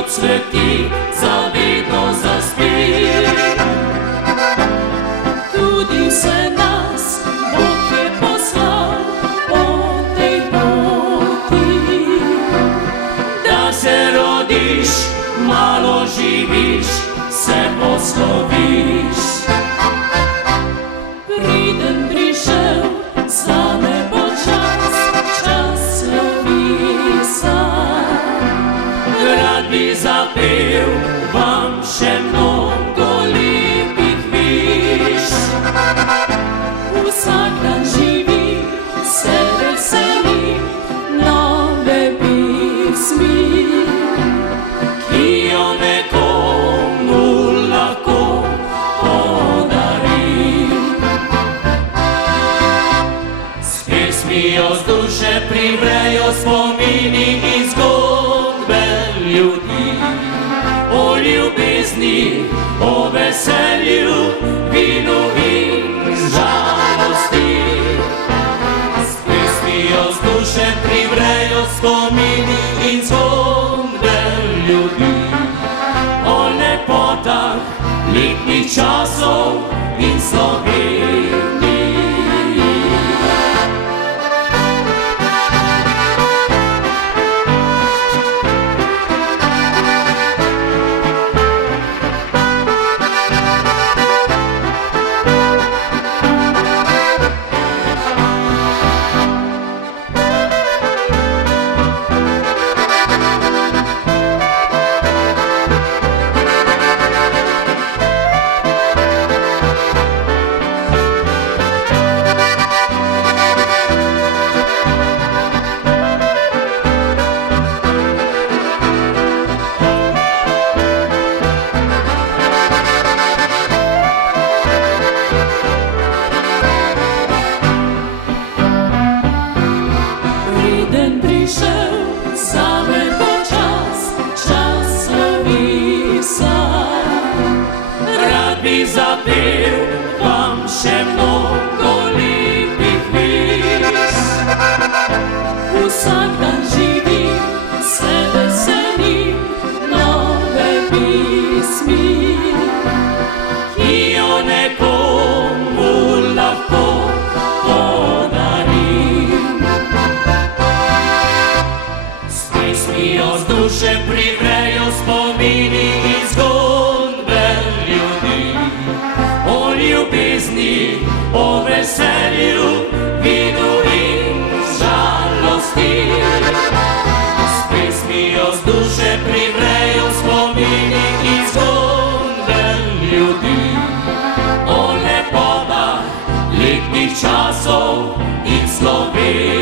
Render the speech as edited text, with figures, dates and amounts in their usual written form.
odcveti, zavedno zaspi. Tudi vse nas Bog je poslal po tej poti, da se rodiš, malo živiš, se posloviš. Priden prišel, zame bo čas, čas slovisa. Rad bi zapel vam še mnogo lepih viš. Vsak dan živi, se veseli, nove pismi, ki jo nekomu lahko podarim. S pesmijo z duše privrejo spomini in zgodbe ljudi, o ljubezni, o veselju, vinu in žalosti. S pesmijo z duše privrejo spomini in zgodbe ljudi, o lepotah letnih časov in Sloveniji. Zapel vam še mnogo lepih viš. Vsak dan živi, se veseli, nove pismi, ki jo nekomu lahko podarim. S pesmijo z duše privrejo spomini in zgodbe ljudi, o ljubezni, o veselju, vinu in žalosti. S pesmijo z duše privrejo spomini in zgodbe ljudi, o lepotah letnih časov in Sloveniji.